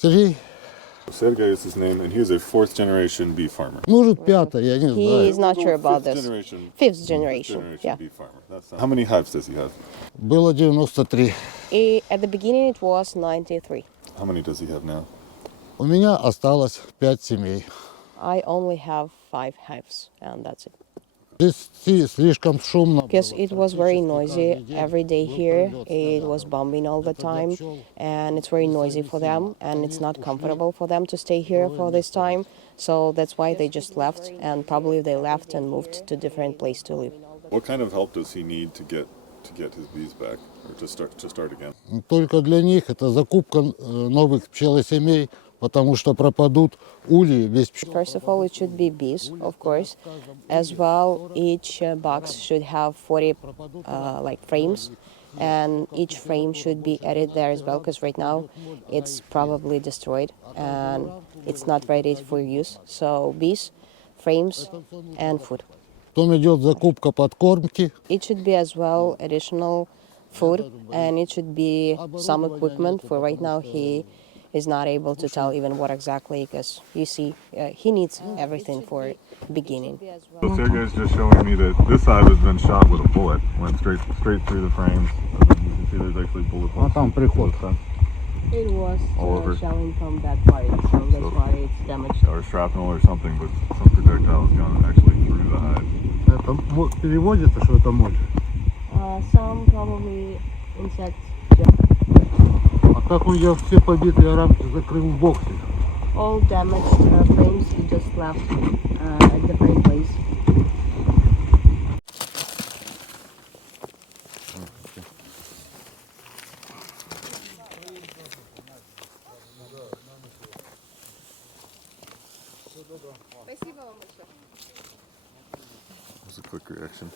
Сергей? Sergey is his name, and he's a fourth generation beef farmer. Может, пятый, я не He знаю. is not sure about Fifth this. generation. Fifth generation, yeah. Beef farmer. How many hives does he have? Было 93. At the beginning it was 93. How many does he have now? У меня осталось 5 семей. I only have 5 hives, and that's it. Здесь слишком шумно. Because it was very Практически noisy каждый день every day был here. прилет It снарядов. was bombing all the Это для time, пчел and it's very noisy for them, and it's not comfortable for them to stay here for this time. So that's why they just left, and probably they left and moved to different place to live. What kind of help does he need to get his bees back, or to start again? Только для них это закупка новых пчелосемей, потому что пропадут ульи без пчел. First of all, it should be bees, of course. As well, each box should have 40 like frames, and each frame should be added there as well, because right now it's probably destroyed and it's not ready for use. So bees, frames, and food. Потом идет закупка подкормки. It should be as well additional food, and it should be some equipment. For right now, he is not able to tell even what exactly, because you see, he needs everything for beginning. So Sergey's just showing me that this hive has been shot with a bullet. Went straight through the frames. You can see there's actually bullet holes. там приход. It was All over. shelling from that part, so that's why it's damaged. Or shrapnel or something, but some projectile has gone actually through the hive. Это переводится, что это моль. Some probably insects. А как он я все побитые рамки закрыл в боксе? All damaged frames he just left at different place. It was a quick reaction.